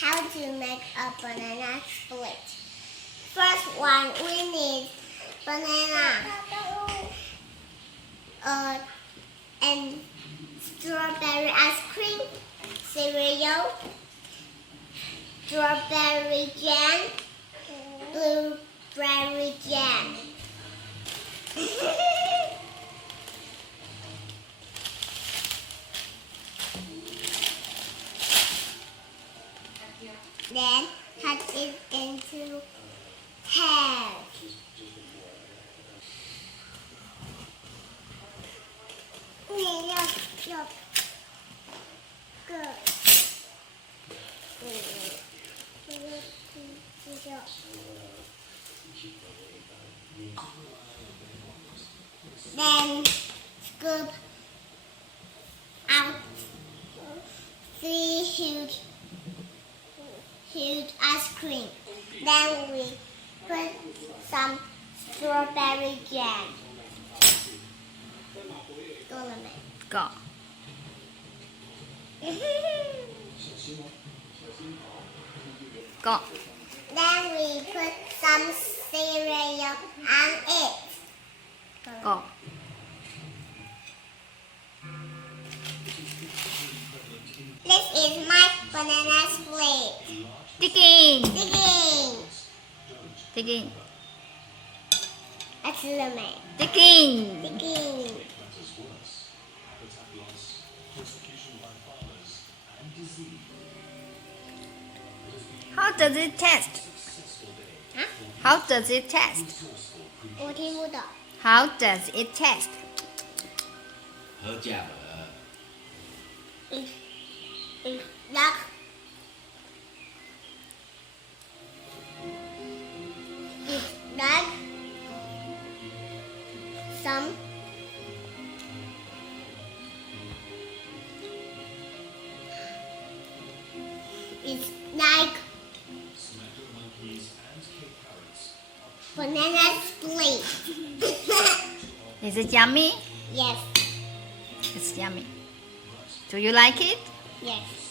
how to make a banana split. First one, we need banana and strawberry ice cream, cereal, strawberry jam, blueberry jam. Then cut it into half. Then scoop out 3 huge ice cream. Then we put some strawberry jam. 够了没？够。够。 Then we put some cereal on it. 够。 This is my banana split. Digging. Digging. Digging. 吃了没 Digging. ？Digging. How does it taste? 啊？ How does it taste? 我听不懂。 How does it taste? 好食无？ Like it's like some it's like banana split. Is it yummy? Yes, It's yummy. Do you like it? yes.